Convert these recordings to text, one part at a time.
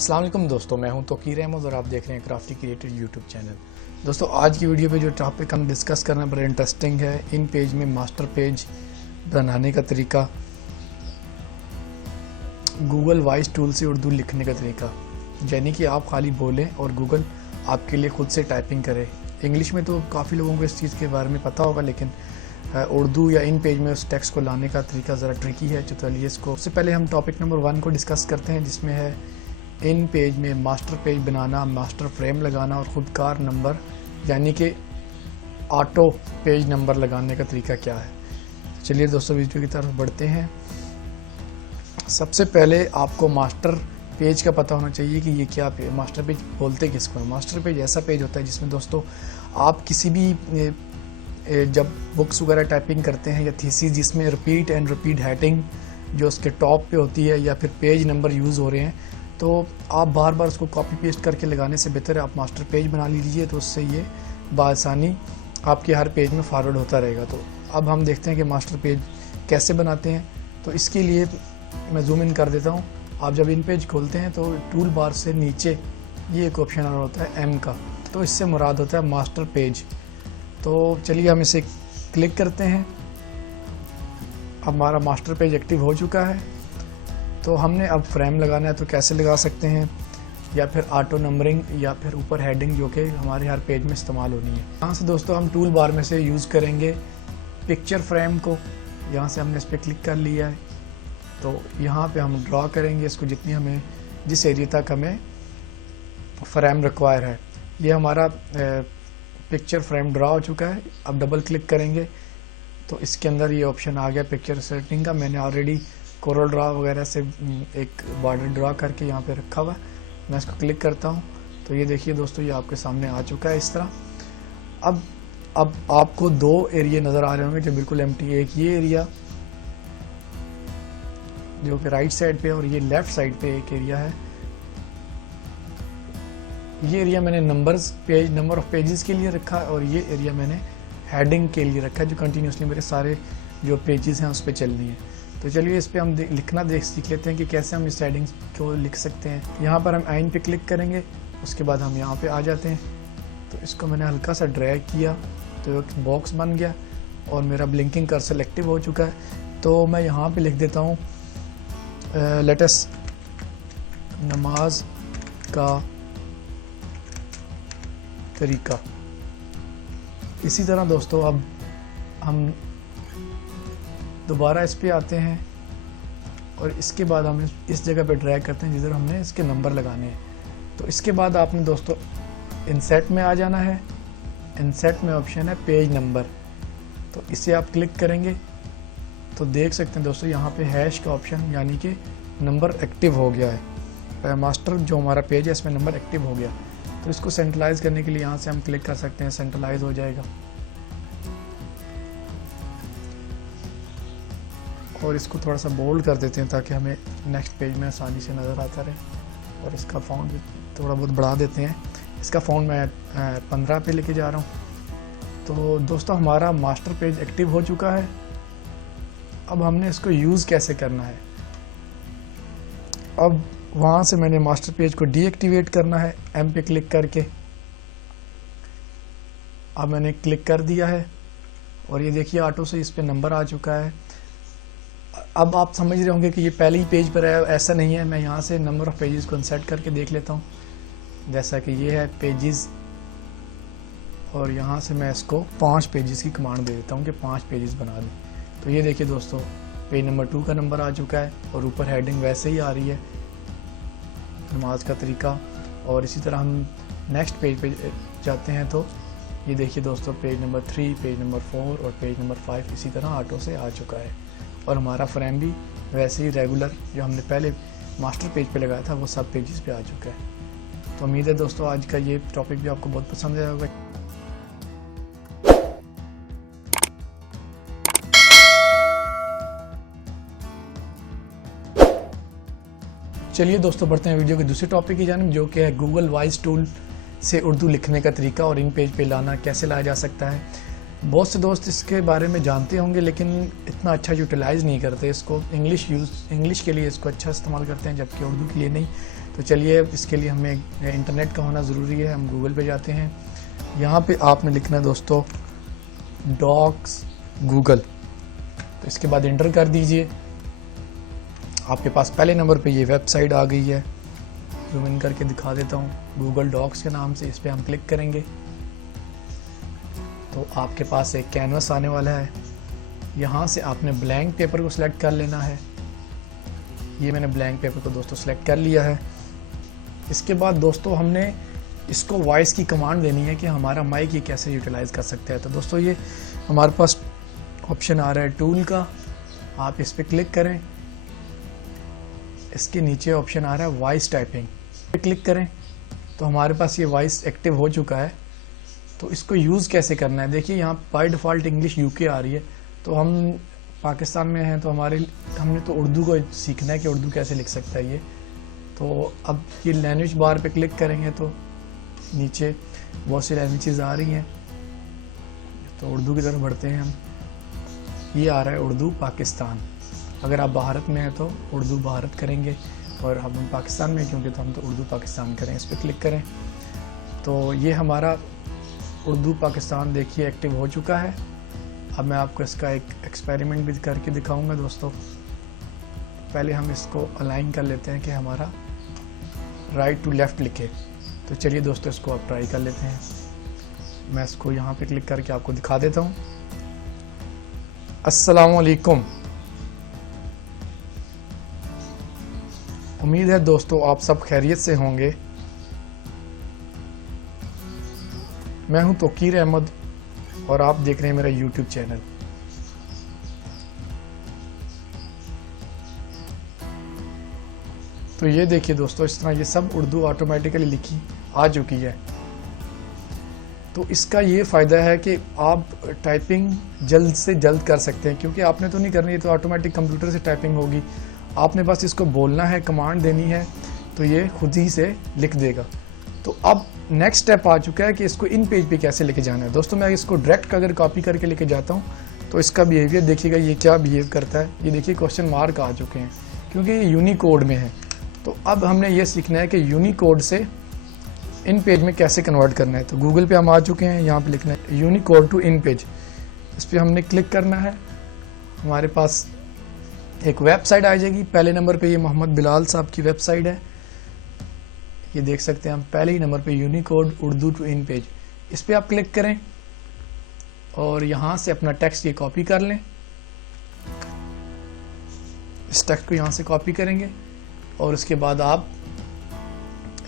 अस्सलाम वालेकुम दोस्तों, मैं हूं तौकीर अहमद और आप देख रहे हैं क्राफ्टी क्रिएटर यूट्यूब चैनल। दोस्तों आज की वीडियो पे जो टॉपिक हम डिस्कस करना बड़ा इंटरेस्टिंग है। इन पेज में मास्टर पेज बनाने का तरीका, गूगल वॉइस टूल से उर्दू लिखने का तरीका, यानी कि आप खाली बोलें और गूगल आपके लिए खुद से टाइपिंग करे। इंग्लिश में तो काफ़ी लोगों को इस चीज़ के बारे में पता होगा, लेकिन उर्दू या इन पेज में उस टेक्स्ट को लाने का तरीका ज़रा ट्रिकी है। तो चलिए इसको सबसे पहले हम टॉपिक नंबर 1 को डिस्कस करते हैं, जिसमें है इन पेज में मास्टर पेज बनाना, मास्टर फ्रेम लगाना और ख़ुदकार नंबर यानी कि ऑटो पेज नंबर लगाने का तरीका क्या है। चलिए दोस्तों वीडियो की तरफ बढ़ते हैं। सबसे पहले आपको मास्टर पेज का पता होना चाहिए कि ये क्या पेज, मास्टर पेज बोलते किसको है। मास्टर पेज ऐसा पेज होता है जिसमें दोस्तों आप किसी भी जब बुक्स वगैरह टाइपिंग करते हैं या थीसिस जिसमें रिपीट एंड रिपीट हेडिंग जो उसके टॉप पे होती है या फिर पेज नंबर यूज़ हो रहे हैं, तो आप बार बार उसको कॉपी पेस्ट करके लगाने से बेहतर है आप मास्टर पेज बना लीजिए। तो उससे ये बआसानी आपके हर पेज में फॉरवर्ड होता रहेगा। तो अब हम देखते हैं कि मास्टर पेज कैसे बनाते हैं। तो इसके लिए मैं जूम इन कर देता हूँ। आप जब इन पेज खोलते हैं तो टूल बार से नीचे ये एक ऑप्शन आ रहा होता है एम का, तो इससे मुराद होता है मास्टर पेज। तो चलिए हम इसे क्लिक करते हैं। हमारा मास्टर पेज एक्टिव हो चुका है। तो हमने अब फ्रेम लगाना है, तो कैसे लगा सकते हैं, या फिर ऑटो नंबरिंग या फिर ऊपर हेडिंग जो कि हमारे हर पेज में इस्तेमाल होनी है। यहाँ से दोस्तों हम टूल बार में से यूज़ करेंगे पिक्चर फ्रेम को। यहाँ से हमने इस पर क्लिक कर लिया है, तो यहाँ पे हम ड्रा करेंगे इसको जितनी हमें, जिस एरिया तक हमें फ्रेम रिक्वायर है। ये हमारा पिक्चर फ्रेम ड्रा हो चुका है। अब डबल क्लिक करेंगे तो इसके अंदर ये ऑप्शन आ गया पिक्चर सेटिंग का। मैंने ऑलरेडी कोरल ड्रा वगैरह से एक बॉर्डर ड्रा करके यहाँ पे रखा हुआ है। मैं इसको क्लिक करता हूँ तो ये देखिए दोस्तों ये आपके सामने आ चुका है इस तरह। अब आपको दो एरिया नज़र आ रहे होंगे जो बिल्कुल एम्प्टी। एक ये एरिया जो कि राइट साइड पे और ये लेफ्ट साइड पे एक एरिया है। ये एरिया मैंने नंबर ऑफ पेजेस के लिए रखा है और ये एरिया मैंने हेडिंग के लिए रखा है जो कंटिन्यूसली मेरे सारे जो पेजेस हैं उस पर चलनी है। तो चलिए इस पर हम लिखना सीख लेते हैं कि कैसे हम इस हेडिंग को लिख सकते हैं। यहाँ पर हम आइन पे क्लिक करेंगे, उसके बाद हम यहाँ पे आ जाते हैं। तो इसको मैंने हल्का सा ड्रैग किया तो एक बॉक्स बन गया और मेरा ब्लिंकिंग कर्सर एक्टिव हो चुका है। तो मैं यहाँ पे लिख देता हूँ लेटेस नमाज का तरीका। इसी तरह दोस्तों अब हम दोबारा इस पे आते हैं और इसके बाद हम इस जगह पे ड्रैग करते हैं जिधर हमने इसके नंबर लगाने हैं। तो इसके बाद आपने दोस्तों इंसर्ट में आ जाना है। इंसर्ट में ऑप्शन है पेज नंबर, तो इसे आप क्लिक करेंगे तो देख सकते हैं दोस्तों यहाँ पे हैश का ऑप्शन यानी कि नंबर एक्टिव हो गया है। मास्टर जो हमारा पेज है इसमें नंबर एक्टिव हो गया। तो इसको सेंट्रलाइज करने के लिए यहाँ से हम क्लिक कर सकते हैं, सेंट्रलाइज हो जाएगा। और इसको थोड़ा सा बोल्ड कर देते हैं ताकि हमें नेक्स्ट पेज में आसानी से नज़र आता रहे। और इसका फ़ॉन्ट थोड़ा बहुत बढ़ा देते हैं। इसका फ़ॉन्ट मैं 15 पे लेके जा रहा हूँ। तो दोस्तों हमारा मास्टर पेज एक्टिव हो चुका है। अब हमने इसको यूज़ कैसे करना है। अब वहाँ से मैंने मास्टर पेज को डीएक्टिवेट करना है एम पे क्लिक करके। अब मैंने क्लिक कर दिया है और ये देखिए ऑटो से इस पे नंबर आ चुका है। अब आप समझ रहे होंगे कि ये पहले ही पेज पर है, ऐसा नहीं है। मैं यहाँ से नंबर ऑफ पेजेस को इंसर्ट करके देख लेता हूँ, जैसा कि ये है पेजेस, और यहाँ से मैं इसको 5 पेजेस की कमांड दे देता हूँ कि 5 पेजेस बना दें। तो ये देखिए दोस्तों पेज नंबर 2 का नंबर आ चुका है और ऊपर हेडिंग वैसे ही आ रही है नमाज का तरीका। और इसी तरह हम नेक्स्ट पेज पे जाते हैं तो ये देखिए दोस्तों पेज नंबर 3, पेज नंबर 4 और पेज नंबर 5 इसी तरह ऑटो से आ चुका है। और हमारा फ्रेम भी वैसे ही रेगुलर जो हमने पहले मास्टर पेज पे लगाया था वो सब पेजेस पे आ चुका है। तो उम्मीद है दोस्तों आज का ये टॉपिक भी आपको बहुत पसंद आया होगा। चलिए दोस्तों बढ़ते हैं वीडियो के दूसरे टॉपिक की जानिब, जो कि है गूगल वॉइस टूल से उर्दू लिखने का तरीका और इन पेज पे लाना कैसे लाया जा सकता है। बहुत से दोस्त इसके बारे में जानते होंगे लेकिन इतना अच्छा यूटिलाइज़ नहीं करते इसको। इंग्लिश के लिए इसको अच्छा इस्तेमाल करते हैं जबकि उर्दू के लिए नहीं। तो चलिए, इसके लिए हमें इंटरनेट का होना ज़रूरी है। हम गूगल पे जाते हैं। यहाँ पे आपने लिखना है दोस्तों डॉक्स गूगल, तो इसके बाद इंटर कर दीजिए। आपके पास पहले नंबर पे ये वेबसाइट आ गई है, जूम इन करके दिखा देता हूँ, गूगल डॉक्स के नाम से। इस पर हम क्लिक करेंगे तो आपके पास एक कैनवस आने वाला है। यहाँ से आपने ब्लैंक पेपर को सिलेक्ट कर लेना है। ये मैंने ब्लैंक पेपर को दोस्तों सिलेक्ट कर लिया है। इसके बाद दोस्तों हमने इसको वॉइस की कमांड देनी है कि हमारा माइक ये कैसे यूटिलाइज़ कर सकता है। तो दोस्तों ये हमारे पास ऑप्शन आ रहा है टूल का, आप इस पर क्लिक करें। इसके नीचे ऑप्शन आ रहा है वॉइस टाइपिंग पे क्लिक करें तो हमारे पास ये वॉइस एक्टिव हो चुका है। तो इसको यूज़ कैसे करना है, देखिए यहाँ बाय डिफ़ॉल्ट इंग्लिश यूके आ रही है, तो हम पाकिस्तान में हैं तो हमने तो उर्दू को सीखना है कि उर्दू कैसे लिख सकता है ये। तो अब ये लैंग्वेज बार पे क्लिक करेंगे तो नीचे बहुत सी लैंग्वेजेस आ रही हैं, तो उर्दू की तरफ बढ़ते हैं हम। ये आ रहा है उर्दू पाकिस्तान। अगर आप भारत में हैं तो उर्दू भारत करेंगे, और हम पाकिस्तान में क्योंकि तो हम तो उर्दू पाकिस्तान करें। इस पर क्लिक करें तो ये हमारा उर्दू पाकिस्तान देखिए एक्टिव हो चुका है। अब मैं आपको इसका एक एक्सपेरिमेंट भी करके दिखाऊंगा दोस्तों। पहले हम इसको अलाइन कर लेते हैं कि हमारा राइट टू लेफ़्ट लिखे। तो चलिए दोस्तों, इसको आप ट्राई कर लेते हैं। मैं इसको यहाँ पे क्लिक करके आपको दिखा देता हूँ। अस्सलाम वालेकुम। उम्मीद है दोस्तों आप सब खैरियत से होंगे। मैं हूं तोकीर अहमद और आप देख रहे हैं मेरा यूट्यूब चैनल। तो ये देखिए दोस्तों, इस तरह ये सब उर्दू ऑटोमेटिकली लिखी आ चुकी है। तो इसका ये फ़ायदा है कि आप टाइपिंग जल्द से जल्द कर सकते हैं, क्योंकि आपने तो नहीं करनी है, तो ऑटोमेटिक कंप्यूटर से टाइपिंग होगी। आपने बस इसको बोलना है, कमांड देनी है, तो ये खुद ही से लिख देगा। तो अब नेक्स्ट स्टेप आ चुका है कि इसको इन पेज पे कैसे लेके जाना है। दोस्तों मैं इसको डायरेक्ट अगर कॉपी करके लेके जाता हूँ तो इसका बिहेवियर देखिएगा, ये क्या बिहेव करता है। ये देखिए क्वेश्चन मार्क आ चुके हैं क्योंकि ये यूनिकोड में है। तो अब हमने ये सीखना है कि यूनिकोड से इन पेज में कैसे कन्वर्ट करना है। तो गूगल पे हम आ चुके हैं, यहाँ पे लिखना है यूनिकोड टू इन पेज। इस पर हमने क्लिक करना है। हमारे पास एक वेबसाइट आ जाएगी। पहले नंबर पे ये मोहम्मद बिलाल साहब की वेबसाइट है, ये देख सकते हैं हम। पहले ही नंबर पे Unicode Urdu to InPage, इस पर आप क्लिक करें और यहाँ से अपना टेक्स्ट ये कॉपी कर लें। इस टेक्स्ट को यहाँ से कॉपी करेंगे और उसके बाद आप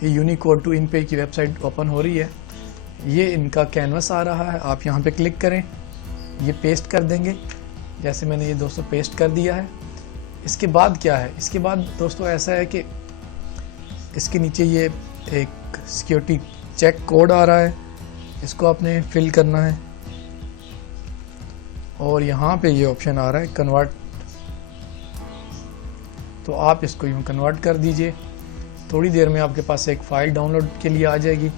ये यूनिकोड टू इन पेज की वेबसाइट ओपन हो रही है। ये इनका कैनवस आ रहा है, आप यहाँ पे क्लिक करें, ये पेस्ट कर देंगे। जैसे मैंने ये दोस्तों पेस्ट कर दिया है। इसके बाद क्या है, इसके बाद दोस्तों ऐसा है कि इसके नीचे ये एक सिक्योरिटी चेक कोड आ रहा है, इसको आपने फिल करना है और यहाँ पे ये ऑप्शन आ रहा है कन्वर्ट। तो आप इसको यूँ कन्वर्ट कर दीजिए। थोड़ी देर में आपके पास एक फ़ाइल डाउनलोड के लिए आ जाएगी।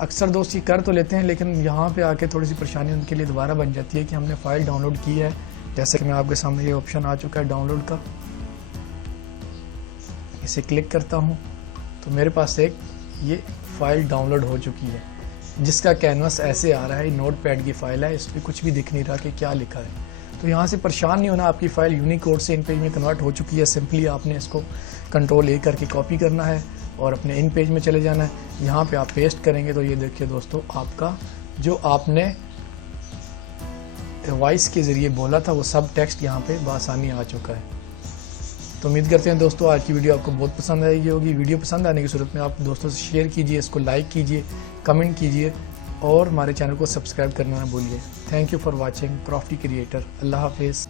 अक्सर दोस्त ये कर तो लेते हैं, लेकिन यहाँ पे आके थोड़ी सी परेशानी उनके लिए दोबारा बन जाती है कि हमने फ़ाइल डाउनलोड की है। जैसे कि मैं आपके सामने ये ऑप्शन आ चुका है डाउनलोड का, इसे क्लिक करता हूँ तो मेरे पास एक ये फ़ाइल डाउनलोड हो चुकी है, जिसका कैनवस ऐसे आ रहा है। नोटपैड की फ़ाइल है, इस पर कुछ भी दिख नहीं रहा कि क्या लिखा है। तो यहाँ से परेशान नहीं होना, आपकी फ़ाइल यूनिकोड से इन पेज में कन्वर्ट हो चुकी है। सिंपली आपने इसको कंट्रोल ए करके कॉपी करना है और अपने इन पेज में चले जाना है। यहाँ पे आप पेस्ट करेंगे तो ये देखिए दोस्तों, आपका जो आपने वॉइस के ज़रिए बोला था वो सब टेक्स्ट यहाँ पे बआसानी आ चुका है। तो उम्मीद करते हैं दोस्तों आज की वीडियो आपको बहुत पसंद आएगी होगी। वीडियो पसंद आने की सूरत में आप दोस्तों से शेयर कीजिए, इसको लाइक कीजिए, कमेंट कीजिए और हमारे चैनल को सब्सक्राइब करना ना भूलिए। थैंक यू फॉर वॉचिंग प्रॉफिटी क्रिएटर। अल्लाह हाफिज़।